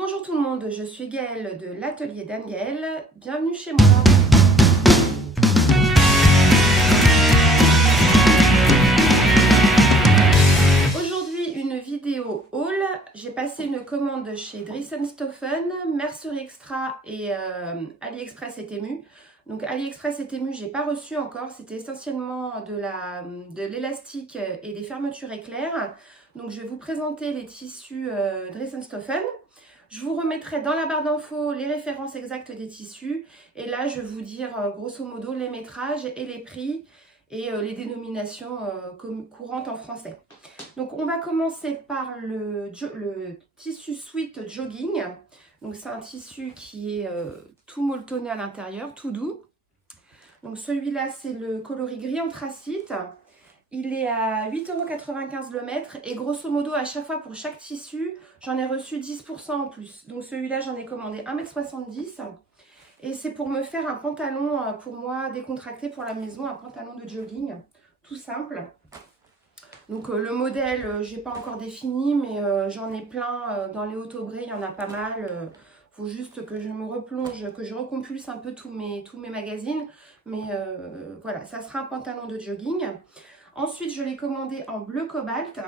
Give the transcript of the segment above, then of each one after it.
Bonjour tout le monde, je suis Gaëlle de l'atelier d'Anne-Gaëlle, bienvenue chez moi. Aujourd'hui une vidéo haul, j'ai passé une commande chez Dries & Stoffen, Mercerie Extra et AliExpress et Temu. Donc AliExpress et Temu, j'ai pas reçu encore, c'était essentiellement de l'élastique et des fermetures éclairs. Donc je vais vous présenter les tissus Dries & Stoffen. Je vous remettrai dans la barre d'infos les références exactes des tissus. Et là, je vais vous dire grosso modo les métrages et les prix et les dénominations courantes en français. Donc, on va commencer par le tissu Sweet Jogging. Donc, c'est un tissu qui est tout molletonné à l'intérieur, tout doux. Donc, celui-là, c'est le coloris gris anthracite. Il est à 8,95 € le mètre et grosso modo à chaque fois pour chaque tissu j'en ai reçu 10% en plus. Donc celui-là j'en ai commandé 1,70 m et c'est pour me faire un pantalon pour moi décontracté pour la maison, un pantalon de jogging tout simple. Donc le modèle j'ai pas encore défini mais j'en ai plein dans les Hautes-Aubrais, il y en a pas mal. Faut juste que je me replonge, que je recompulse un peu tous mes magazines. Mais voilà, ça sera un pantalon de jogging. Ensuite, je l'ai commandé en bleu cobalt.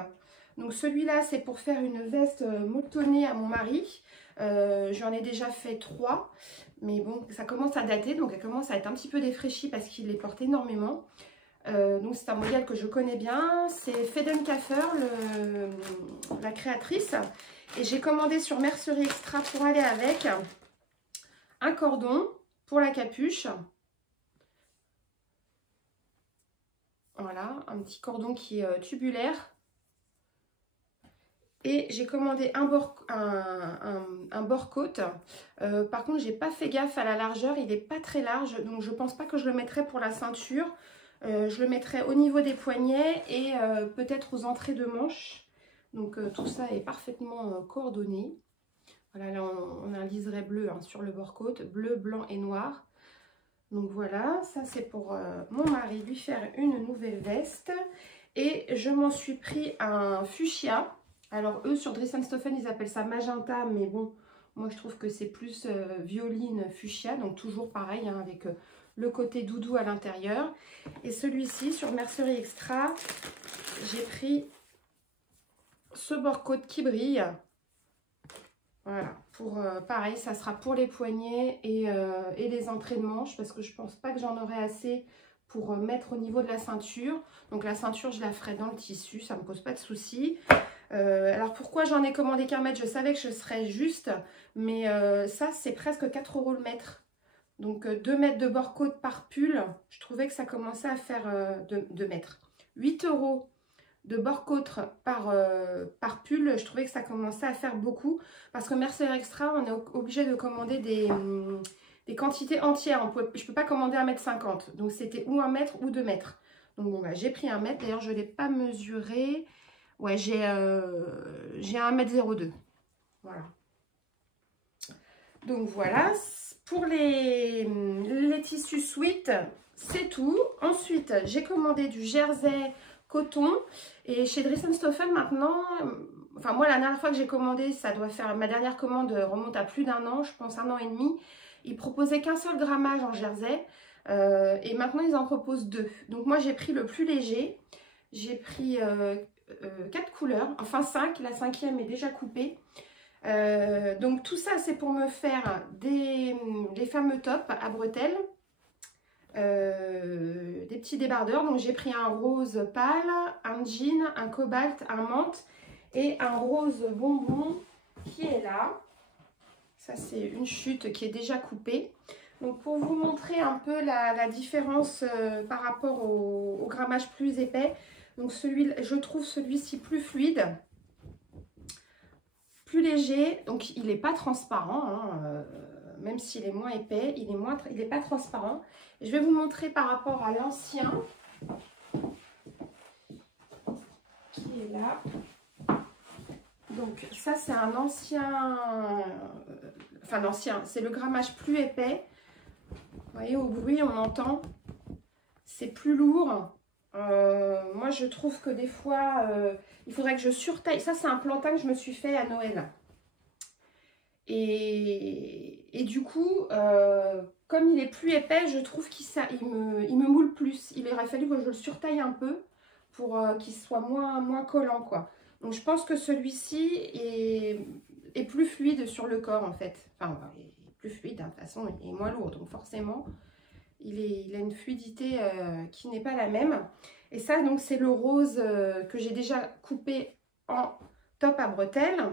Donc celui-là, c'est pour faire une veste molletonnée à mon mari. J'en ai déjà fait 3. Mais bon, ça commence à dater. Donc elle commence à être un petit peu défraîchie parce qu'il les porte énormément. Donc c'est un modèle que je connais bien. C'est Fedenkaffer, la créatrice. Et j'ai commandé sur Mercerie Extra pour aller avec un cordon pour la capuche. Voilà, un petit cordon qui est tubulaire. Et j'ai commandé un bord-côte. Par contre, j'ai pas fait gaffe à la largeur. Il n'est pas très large, donc je pense pas que je le mettrai pour la ceinture. Je le mettrai au niveau des poignets et peut-être aux entrées de manches. Donc tout ça est parfaitement coordonné. Voilà, là on a un liseré bleu sur le bord-côte, bleu, blanc et noir. Donc voilà, ça c'est pour mon mari, lui faire une nouvelle veste. Et je m'en suis pris un fuchsia. Alors eux sur Dries & Stoffen ils appellent ça magenta, mais bon, moi je trouve que c'est plus violine fuchsia. Donc toujours pareil avec le côté doudou à l'intérieur. Et celui-ci sur Mercerie Extra, j'ai pris ce bord-côte qui brille. Voilà, pour pareil, ça sera pour les poignets et les entrées de manches parce que je pense pas que j'en aurai assez pour mettre au niveau de la ceinture. Donc la ceinture, je la ferai dans le tissu, ça me pose pas de souci. Alors pourquoi j'en ai commandé qu'un mètre? Je savais que je serais juste, mais ça c'est presque 4 € le mètre. Donc 2 mètres de bord-côte par pull, je trouvais que ça commençait à faire 2 mètres. 8 € de bord-côte par pull, je trouvais que ça commençait à faire beaucoup parce que Mercerie Extra, on est obligé de commander des quantités entières. Je ne peux pas commander 1,50 m. Donc c'était ou 1 mètre ou 2 mètres. Donc bon, bah, j'ai pris 1 mètre. D'ailleurs, je ne l'ai pas mesuré. Ouais, j'ai 1,02 m. Voilà. Donc voilà. Pour les tissus sweat, c'est tout. Ensuite, j'ai commandé du jersey coton et chez Dries & Stoffen maintenant, enfin moi la dernière fois que j'ai commandé, ça doit faire, ma dernière commande remonte à plus d'1 an, je pense 1 an et demi. Ils proposaient qu'un seul grammage en jersey et maintenant ils en proposent 2. Donc moi j'ai pris le plus léger, j'ai pris 4 couleurs, enfin 5, la 5e est déjà coupée. Donc tout ça c'est pour me faire des fameux tops à bretelles. Des petits débardeurs. Donc j'ai pris un rose pâle, un jean, un cobalt, un menthe et un rose bonbon qui est là. Ça c'est une chute qui est déjà coupée. Donc pour vous montrer un peu la différence par rapport au grammage plus épais. Donc je trouve celui-ci plus fluide, plus léger. Donc il n'est pas transparent même s'il est moins épais, il est pas transparent. Et je vais vous montrer par rapport à l'ancien qui est là. Donc ça c'est un ancien, enfin l'ancien, c'est le grammage plus épais. Vous voyez au bruit on entend, c'est plus lourd. Moi je trouve que des fois il faudrait que je surtaille. Ça c'est un plantain que je me suis fait à Noël. Et du coup, comme il est plus épais, je trouve qu'il me moule plus. Il aurait fallu que je le surtaille un peu pour qu'il soit moins collant, quoi. Donc je pense que celui-ci est plus fluide sur le corps, en fait. Enfin, il est plus fluide, hein, de toute façon, il est moins lourd. Donc forcément, il a une fluidité qui n'est pas la même. Et ça, donc, c'est le rose que j'ai déjà coupé en top à bretelles.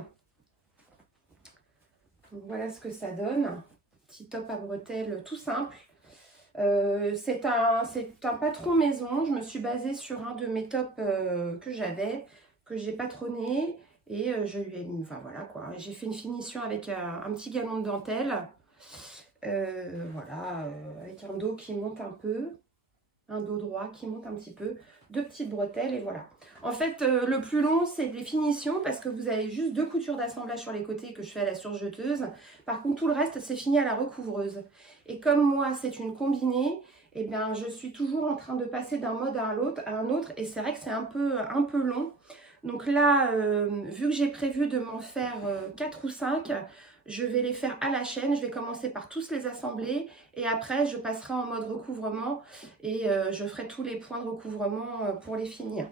Donc, voilà ce que ça donne. Petit top à bretelles tout simple. C'est un patron maison. Je me suis basée sur un de mes tops que j'avais, que j'ai patronné. Et je lui ai mis, enfin voilà quoi. J'ai fait une finition avec un petit galon de dentelle. Voilà, avec un dos qui monte un peu. Un dos droit qui monte un petit peu, deux petites bretelles et voilà. En fait, le plus long, c'est les finitions parce que vous avez juste 2 coutures d'assemblage sur les côtés que je fais à la surjeteuse. Par contre, tout le reste, c'est fini à la recouvreuse. Et comme moi, c'est une combinée, eh bien, je suis toujours en train de passer d'un mode à un autre et c'est vrai que c'est un peu long. Donc là, vu que j'ai prévu de m'en faire 4 ou 5, je vais les faire à la chaîne. Je vais commencer par tous les assembler et après je passerai en mode recouvrement et je ferai tous les points de recouvrement pour les finir.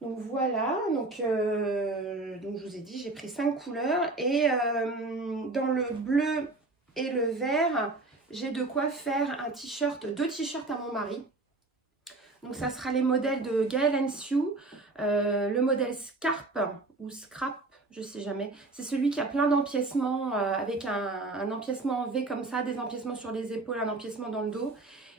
Donc voilà, donc je vous ai dit, j'ai pris 5 couleurs et dans le bleu et le vert, j'ai de quoi faire un t-shirt, 2 t-shirts à mon mari. Donc ça sera les modèles de Gaël & Sue, le modèle Scarp ou Scrap, je sais jamais. C'est celui qui a plein d'empiècements avec un empiècement en V comme ça, des empiècements sur les épaules, un empiècement dans le dos.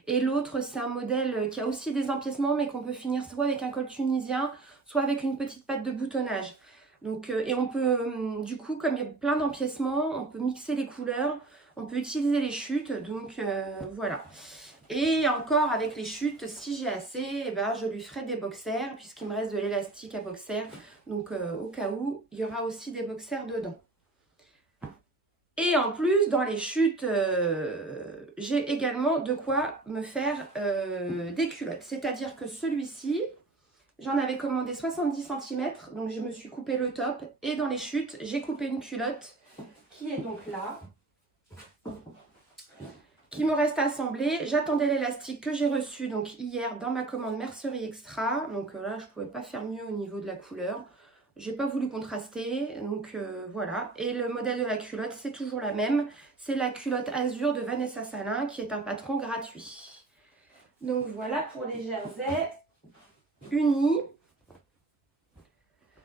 Et l'autre, c'est un modèle qui a aussi des empiècements, mais qu'on peut finir soit avec un col tunisien, soit avec une petite patte de boutonnage. Donc, et on peut, du coup, comme il y a plein d'empiècements, on peut mixer les couleurs, on peut utiliser les chutes, donc voilà. Et encore avec les chutes, si j'ai assez, eh ben, je lui ferai des boxers, puisqu'il me reste de l'élastique à boxers. Donc au cas où, il y aura aussi des boxers dedans. Et en plus, dans les chutes, j'ai également de quoi me faire des culottes. C'est-à-dire que celui-ci, j'en avais commandé 70 cm, donc je me suis coupé le top. Et dans les chutes, j'ai coupé une culotte qui est donc là, qui me reste à assembler. J'attendais l'élastique que j'ai reçu donc hier dans ma commande Mercerie Extra. Donc là, je ne pouvais pas faire mieux au niveau de la couleur. J'ai pas voulu contraster, donc voilà. Et le modèle de la culotte, c'est toujours la même. C'est la culotte Azur de Vanessa Salin, qui est un patron gratuit. Donc voilà pour les jerseys unis.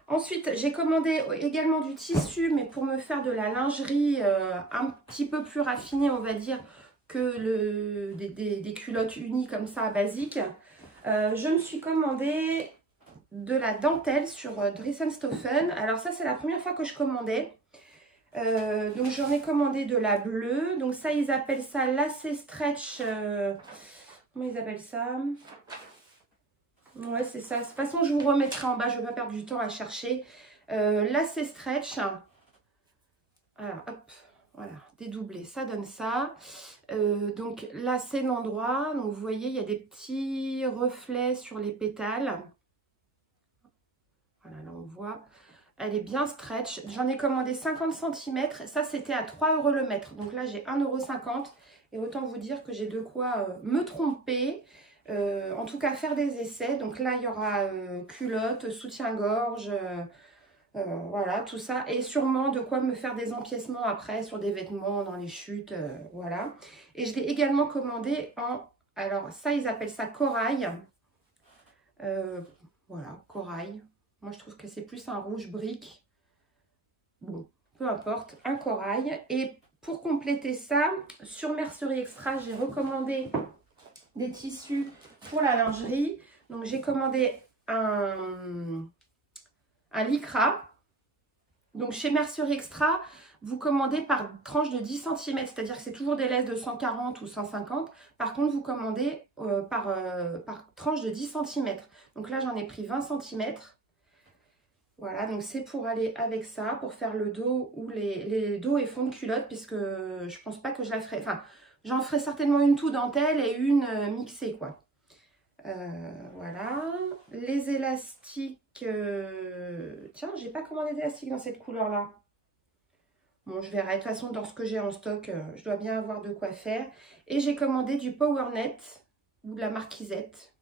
Ensuite, j'ai commandé également du tissu, mais pour me faire de la lingerie un petit peu plus raffinée, on va dire, que des culottes unies comme ça, basiques. Je me suis commandé de la dentelle sur Dries & Stoffen. Alors ça, c'est la première fois que je commandais. Donc j'en ai commandé de la bleue. Donc ça, ils appellent ça lacet stretch. Comment ils appellent ça? Ouais, c'est ça. De toute façon, je vous remettrai en bas. Je ne vais pas perdre du temps à chercher. Lacet stretch. Alors, hop. Voilà, dédoublé, ça donne ça. Donc là, c'est l'endroit. Donc vous voyez, il y a des petits reflets sur les pétales. Voilà, là on voit. Elle est bien stretch. J'en ai commandé 50 cm. Ça, c'était à 3 € le mètre. Donc là, j'ai 1,50 €. Et autant vous dire que j'ai de quoi me tromper. En tout cas, faire des essais. Donc là, il y aura culotte, soutien-gorge. Voilà, tout ça. Et sûrement de quoi me faire des empiècements après sur des vêtements, dans les chutes. Voilà. Et je l'ai également commandé en... Alors, ça, ils appellent ça corail. Voilà, corail. Moi, je trouve que c'est plus un rouge brique. Bon, peu importe, un corail. Et pour compléter ça, sur Mercerie Extra, j'ai recommandé des tissus pour la lingerie. Donc, j'ai commandé un lycra. Donc, chez Mercerie Extra, vous commandez par tranche de 10 cm. C'est-à-dire que c'est toujours des laisses de 140 ou 150. Par contre, vous commandez par tranche de 10 cm. Donc là, j'en ai pris 20 cm. Voilà, donc c'est pour aller avec ça, pour faire le dos ou les dos et fond de culotte, puisque je pense pas que je la ferai. Enfin, j'en ferai certainement une tout dentelle et une mixée, quoi. Voilà. Les élastiques. Tiens, j'ai pas commandé d'élastiques dans cette couleur-là. Bon, je verrai. De toute façon, dans ce que j'ai en stock, je dois bien avoir de quoi faire. Et j'ai commandé du PowerNet ou de la Marquisette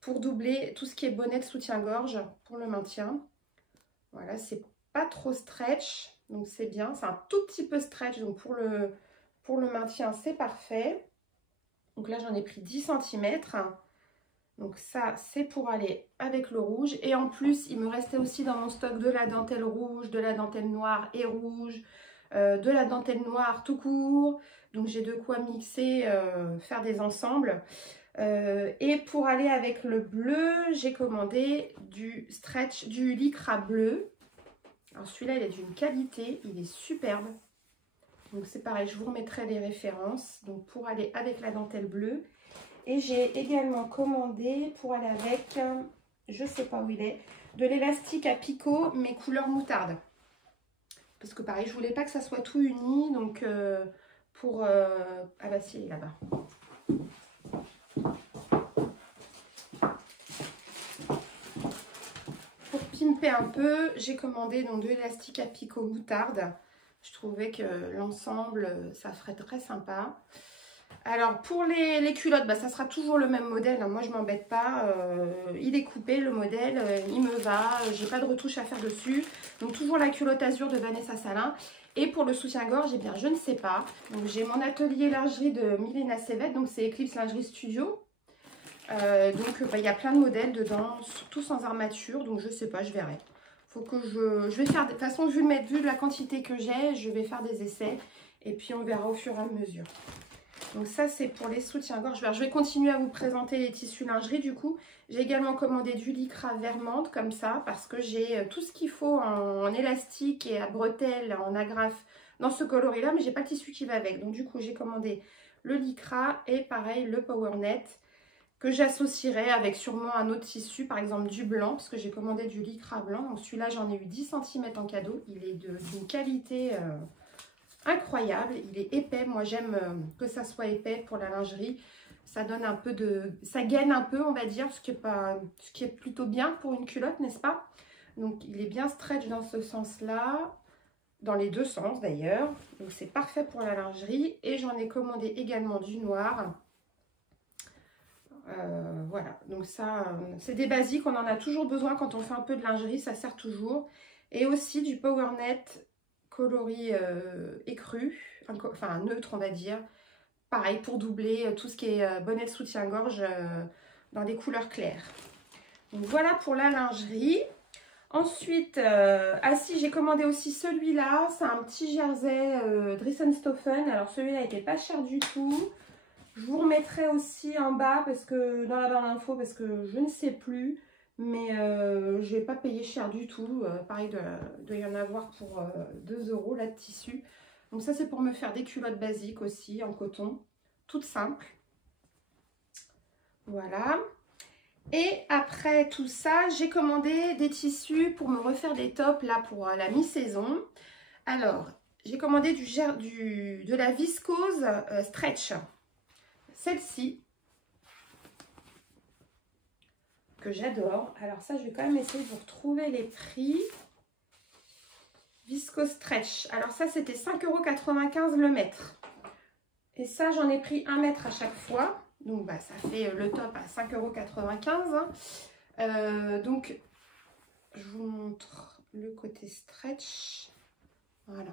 pour doubler tout ce qui est bonnet de soutien-gorge pour le maintien. Voilà, c'est pas trop stretch, donc c'est bien. C'est un tout petit peu stretch, donc pour le maintien, c'est parfait. Donc là, j'en ai pris 10 cm. Donc ça, c'est pour aller avec le rouge. Et en plus, il me restait aussi dans mon stock de la dentelle rouge, de la dentelle noire et rouge, de la dentelle noire tout court. Donc j'ai de quoi mixer, faire des ensembles. Et pour aller avec le bleu, j'ai commandé du stretch, du lycra bleu. Alors celui-là, il est d'une qualité, il est superbe. Donc c'est pareil, je vous remettrai les références. Donc pour aller avec la dentelle bleue. Et j'ai également commandé pour aller avec, je ne sais pas où il est, de l'élastique à picot, mais couleur moutarde. Parce que pareil, je voulais pas que ça soit tout uni. Donc pour... ah bah si, il est là-bas. Pour pimper un peu, j'ai commandé donc de l'élastique à picot moutarde. Je trouvais que l'ensemble, ça ferait très sympa. Alors pour les culottes, bah, ça sera toujours le même modèle, hein. Moi je m'embête pas, il est coupé le modèle, il me va, j'ai pas de retouche à faire dessus. Donc toujours la culotte azur de Vanessa Salin. Et pour le soutien-gorge, eh bien je ne sais pas. Donc j'ai mon atelier lingerie de Milena Sevet, donc c'est Eclipse Lingerie Studio. Donc bah, y a plein de modèles dedans, surtout sans armature, donc je sais pas, je verrai. Faut que je vais faire, de toute façon vu la quantité que j'ai, je vais faire des essais. Et puis on verra au fur et à mesure. Donc ça, c'est pour les soutiens-gorge. Je vais continuer à vous présenter les tissus lingerie du coup. J'ai également commandé du lycra vermante comme ça parce que j'ai tout ce qu'il faut en élastique et à bretelles, en agrafe dans ce coloris-là, mais j'ai pas le tissu qui va avec. Donc du coup, j'ai commandé le lycra et pareil le PowerNet que j'associerai avec sûrement un autre tissu, par exemple du blanc, parce que j'ai commandé du lycra blanc. Donc celui-là, j'en ai eu 10 cm en cadeau. Il est d'une qualité... incroyable, il est épais, moi j'aime que ça soit épais pour la lingerie, ça donne un peu de, ça gaine un peu on va dire, ce qui est plutôt bien pour une culotte, n'est-ce pas? Donc il est bien stretch dans ce sens là, dans les deux sens d'ailleurs, donc c'est parfait pour la lingerie. Et j'en ai commandé également du noir, voilà, donc ça c'est des basiques, on en a toujours besoin quand on fait un peu de lingerie, ça sert toujours. Et aussi du PowerNet coloris écru, enfin neutre on va dire, pareil pour doubler tout ce qui est bonnet de soutien-gorge dans des couleurs claires. Donc voilà pour la lingerie. Ensuite, ah si, j'ai commandé aussi celui-là, c'est un petit jersey Dressenstoffen. Alors celui-là n'était pas cher du tout. Je vous remettrai aussi en bas parce que dans la barre d'infos, parce que je ne sais plus. Mais je n'ai pas payé cher du tout. Pareil, il doit y en avoir pour 2 € là de tissu. Donc ça, c'est pour me faire des culottes basiques aussi en coton. Toutes simples. Voilà. Et après tout ça, j'ai commandé des tissus pour me refaire des tops là pour la mi-saison. Alors, j'ai commandé de la viscose stretch. Celle-ci. Que j'adore. Alors ça, je vais quand même essayer de vous retrouver les prix. Viscose stretch. Alors ça, c'était 5,95 € le mètre. Et ça, j'en ai pris 1 mètre à chaque fois. Donc bah, ça fait le top à 5,95 €. Donc, je vous montre le côté stretch. Voilà.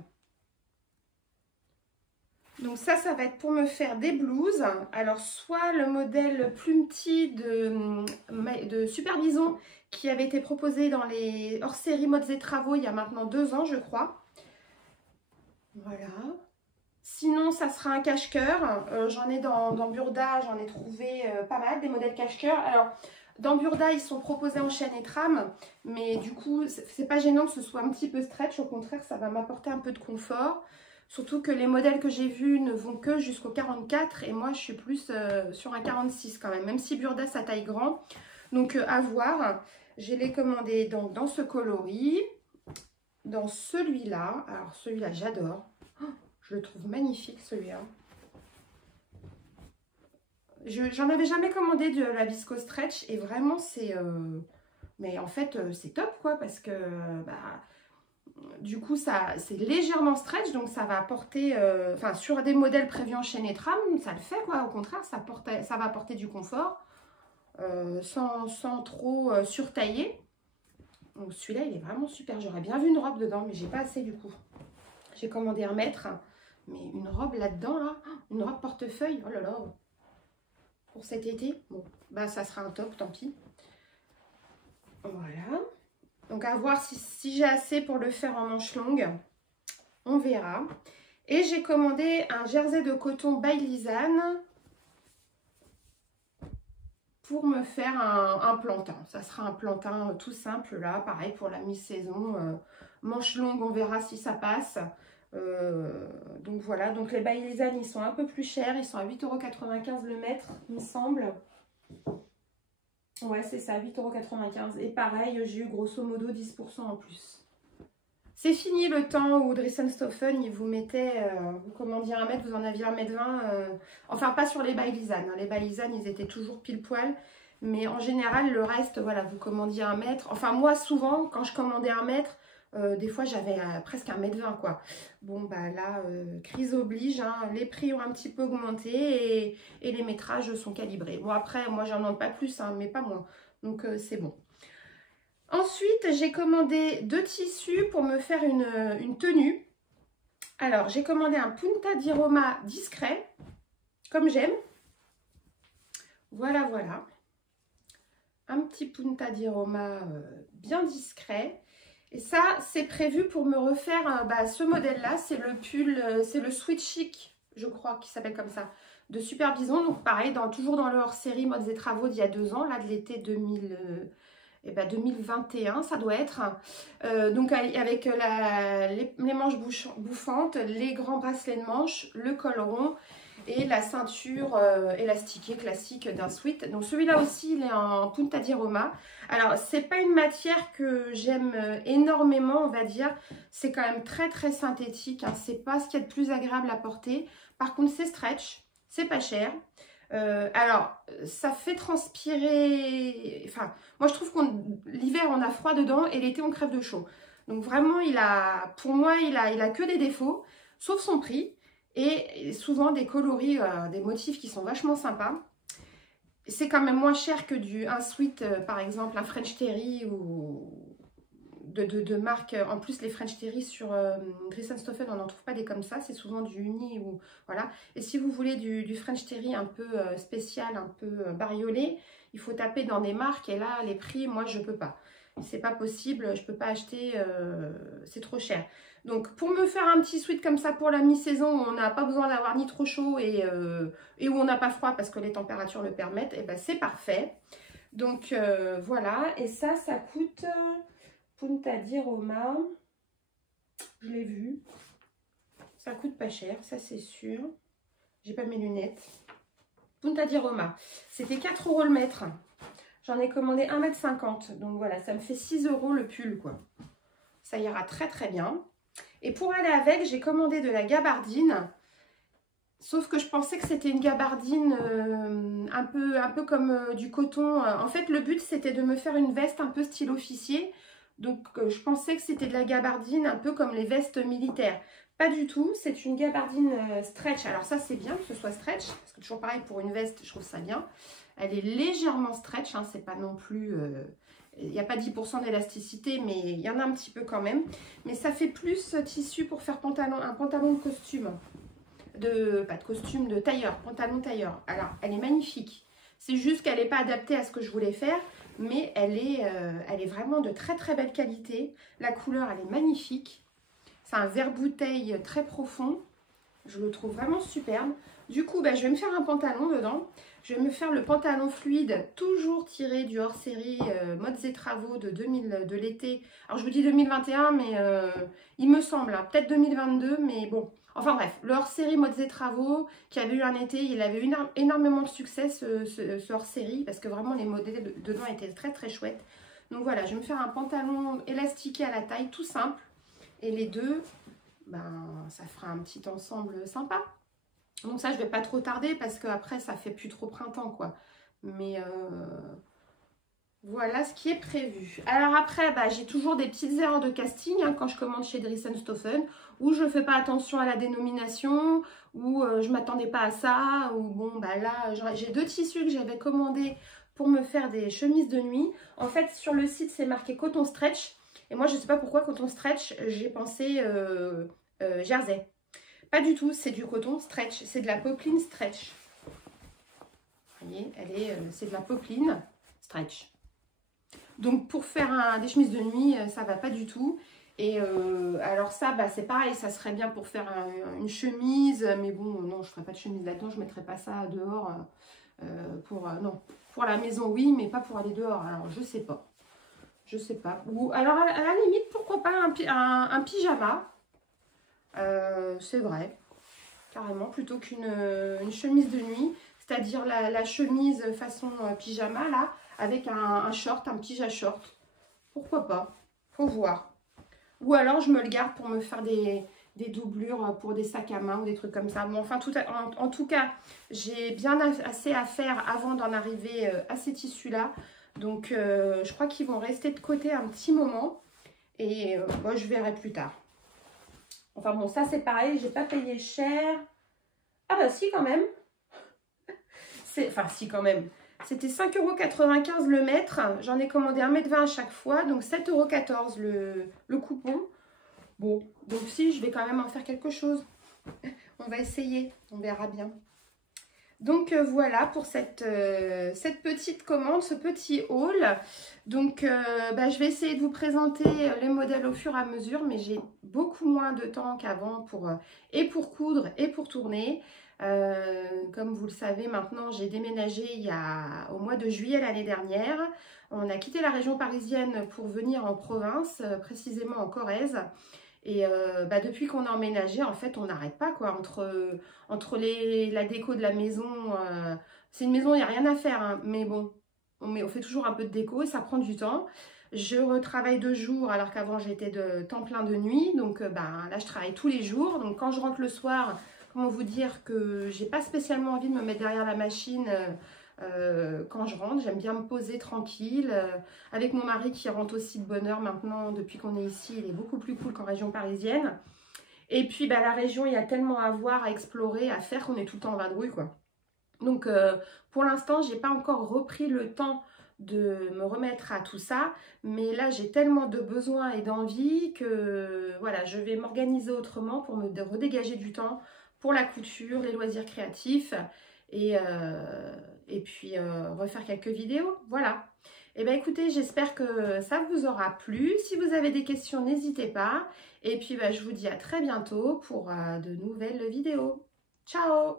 Donc ça va être pour me faire des blouses. Alors soit le modèle plume petit de Super Bison qui avait été proposé dans les hors-série modes et travaux il y a maintenant 2 ans je crois. Voilà. Sinon ça sera un cache-cœur. J'en ai dans Burda, j'en ai trouvé pas mal des modèles cache-cœur. Alors dans Burda ils sont proposés en chaîne et trame, mais du coup c'est pas gênant que ce soit un petit peu stretch, au contraire ça va m'apporter un peu de confort. Surtout que les modèles que j'ai vus ne vont que jusqu'au 44 et moi je suis plus sur un 46 quand même si Burda ça taille grand. Donc à voir. Je l'ai commandé donc dans ce coloris, dans celui-là. Alors celui-là j'adore. Oh, je le trouve magnifique celui-là. J'en avais jamais commandé de la viscose stretch et vraiment c'est... mais en fait c'est top quoi parce que... bah, du coup, c'est légèrement stretch, donc ça va apporter, enfin sur des modèles prévus en chaîne et trame, ça le fait quoi, au contraire, ça va apporter du confort, sans trop surtailler. Donc celui-là, il est vraiment super. J'aurais bien vu une robe dedans, mais j'ai pas assez du coup. J'ai commandé 1 mètre, mais une robe là-dedans, là, une robe portefeuille, oh là là, pour cet été, bon, bah ça sera un top, tant pis. Voilà. Donc à voir si j'ai assez pour le faire en manche longue, on verra. Et j'ai commandé un jersey de coton by Lisanne pour me faire un plantain. Ça sera un plantain tout simple là, pareil pour la mi-saison. Manche longue, on verra si ça passe. Donc voilà, donc les by Lisanne, ils sont un peu plus chers. Ils sont à 8,95 € le mètre, il me semble. Ouais, c'est ça, 8,95 €. Et pareil, j'ai eu grosso modo 10% en plus. C'est fini le temps où Dressenstoffen, il vous mettait, vous commandiez 1 mètre, vous en aviez 1,20 m. Enfin, pas sur les by Lisanne. Les by Lisanne, ils étaient toujours pile poil. Mais en général, le reste, voilà, vous commandiez 1 mètre. Enfin, moi, souvent, quand je commandais 1 mètre, des fois, j'avais presque 1,20 m, quoi. Bon, bah là, crise oblige, hein, les prix ont un petit peu augmenté et les métrages sont calibrés. Bon, après, moi, j'en demande pas plus, hein, mais pas moins. Donc, c'est bon. Ensuite, j'ai commandé 2 tissus pour me faire une tenue. Alors, j'ai commandé un Punta di Roma discret, comme j'aime. Voilà, voilà. Un petit Punta di Roma bien discret. Et ça, c'est prévu pour me refaire ce modèle-là. C'est le pull, c'est le Sweet Chic, je crois, qui s'appelle comme ça, de Super Bison. Donc pareil, toujours dans le hors-série Modes et Travaux d'il y a 2 ans, là de l'été 2021, ça doit être. Donc avec les manches bouffantes, les grands bracelets de manches, le col rond et la ceinture élastiquée classique d'un sweat. Donc celui-là aussi, il est en Punta di Roma. Alors, c'est pas une matière que j'aime énormément, on va dire. C'est quand même très très synthétique, hein. C'est pas ce qu'il y a de plus agréable à porter. Par contre, c'est stretch, c'est pas cher. Alors, ça fait transpirer... Enfin, moi, je trouve l'hiver, on a froid dedans et l'été, on crève de chaud. Donc, vraiment, pour moi, il a que des défauts, sauf son prix. Et souvent, des coloris, des motifs qui sont vachement sympas. C'est quand même moins cher que un sweat, par exemple, un French Terry ou de marque. En plus, les French Terry sur Dressenstoffen, on n'en trouve pas des comme ça. C'est souvent du uni ou voilà. Et si vous voulez du French Terry un peu spécial, un peu bariolé, il faut taper dans des marques. Et là, les prix, moi, je peux pas. C'est pas possible, je peux pas acheter, c'est trop cher. Donc, pour me faire un petit sweat comme ça pour la mi-saison, où on n'a pas besoin d'avoir ni trop chaud et où on n'a pas froid parce que les températures le permettent, et ben c'est parfait. Donc, voilà. Et ça coûte Punta di Roma. Je l'ai vu. Ça coûte pas cher, ça c'est sûr. J'ai pas mes lunettes. Punta di Roma. C'était 4 € le mètre. J'en ai commandé 1,50 m. Donc voilà, ça me fait 6 € le pull, quoi. Ça ira très très bien. Et pour aller avec, j'ai commandé de la gabardine. Sauf que je pensais que c'était une gabardine un peu comme du coton. En fait, le but, c'était de me faire une veste un peu style officier. Donc, je pensais que c'était de la gabardine un peu comme les vestes militaires. Pas du tout, c'est une gabardine stretch. Alors ça, c'est bien que ce soit stretch. Parce que toujours pareil, pour une veste, je trouve ça bien. Elle est légèrement stretch, hein, c'est pas non plus... il n'y a pas 10% d'élasticité, mais il y en a un petit peu quand même. Mais ça fait plus tissu pour faire un pantalon de costume. Pas de costume, de tailleur, pantalon tailleur. Alors, elle est magnifique. C'est juste qu'elle n'est pas adaptée à ce que je voulais faire, mais elle est vraiment de très très belle qualité. La couleur, elle est magnifique. C'est un vert bouteille très profond. Je le trouve vraiment superbe. Du coup, je vais me faire un pantalon dedans. Je vais me faire le pantalon fluide, toujours tiré du hors-série Modes et Travaux de l'été. Alors, je vous dis 2021, mais il me semble, hein, peut-être 2022, mais bon. Enfin bref, le hors-série Modes et Travaux, qui avait eu un été, il avait eu énormément de succès, ce hors-série, parce que vraiment, les modèles dedans étaient très très chouettes. Donc voilà, je vais me faire un pantalon élastiqué à la taille, tout simple. Et les deux, ça fera un petit ensemble sympa. Donc ça, je vais pas trop tarder parce qu'après, ça fait plus trop printemps, quoi. Mais Voilà ce qui est prévu. Alors après, bah, j'ai toujours des petites erreurs de casting hein, quand je commande chez Dries & Stoffen, où je ne fais pas attention à la dénomination, où je ne m'attendais pas à ça, ou bon, bah là, j'ai 2 tissus que j'avais commandés pour me faire des chemises de nuit. En fait, sur le site, c'est marqué coton stretch. Et moi, je ne sais pas pourquoi coton stretch, j'ai pensé jersey. Pas du tout, c'est du coton stretch, c'est de la popeline stretch. Vous voyez, c'est de la popeline stretch. Donc pour faire des chemises de nuit, ça va pas du tout. Et alors ça, bah, c'est pareil, ça serait bien pour faire une chemise. Mais bon, non, je ferai pas de chemise là-dedans, je mettrai pas ça dehors. Non, pour la maison, oui, mais pas pour aller dehors. Alors je sais pas. Je sais pas. Ou alors à la limite, pourquoi pas un pyjama. C'est vrai. Carrément, plutôt qu'une chemise de nuit. C'est-à-dire la chemise façon pyjama, là, avec un short, un pyjama short. Pourquoi pas? Faut voir. Ou alors, je me le garde pour me faire des doublures pour des sacs à main ou des trucs comme ça. Bon, enfin, en tout cas, j'ai bien assez à faire avant d'en arriver à ces tissus-là. Donc, je crois qu'ils vont rester de côté un petit moment. Et moi, je verrai plus tard. Enfin bon, ça, c'est pareil. J'ai pas payé cher. Ah bah si, quand même. Enfin, si, quand même. C'était 5,95 € le mètre. J'en ai commandé 1,20 m à chaque fois. Donc, 7,14 € le coupon. Bon, donc si, je vais quand même en faire quelque chose. On va essayer. On verra bien. Donc, voilà pour cette petite commande, ce petit haul. Donc, bah, je vais essayer de vous présenter les modèles au fur et à mesure. Mais j'ai beaucoup moins de temps qu'avant pour coudre et pour tourner. Comme vous le savez maintenant, j'ai déménagé au mois de juillet l'année dernière. On a quitté la région parisienne pour venir en province, précisément en Corrèze. Et bah, depuis qu'on a emménagé, en fait, on n'arrête pas quoi. Entre la déco de la maison, c'est une maison, il n'y a rien à faire, hein, mais bon, on fait toujours un peu de déco et ça prend du temps. Je retravaille de jour alors qu'avant j'étais de temps plein de nuit. Donc bah, là, je travaille tous les jours. Donc quand je rentre le soir, comment vous dire que j'ai pas spécialement envie de me mettre derrière la machine quand je rentre. J'aime bien me poser tranquille. Avec mon mari qui rentre aussi de bonne heure maintenant depuis qu'on est ici, il est beaucoup plus cool qu'en région parisienne. Et puis bah, la région, il y a tellement à voir, à explorer, à faire qu'on est tout le temps en vadrouille quoi. Donc pour l'instant, j'ai pas encore repris le temps de me remettre à tout ça, mais là j'ai tellement de besoins et d'envie que voilà, je vais m'organiser autrement pour me redégager du temps pour la couture, les loisirs créatifs et puis refaire quelques vidéos, voilà. Et bien écoutez, j'espère que ça vous aura plu. Si vous avez des questions, n'hésitez pas. Et puis bah, je vous dis à très bientôt pour de nouvelles vidéos. Ciao!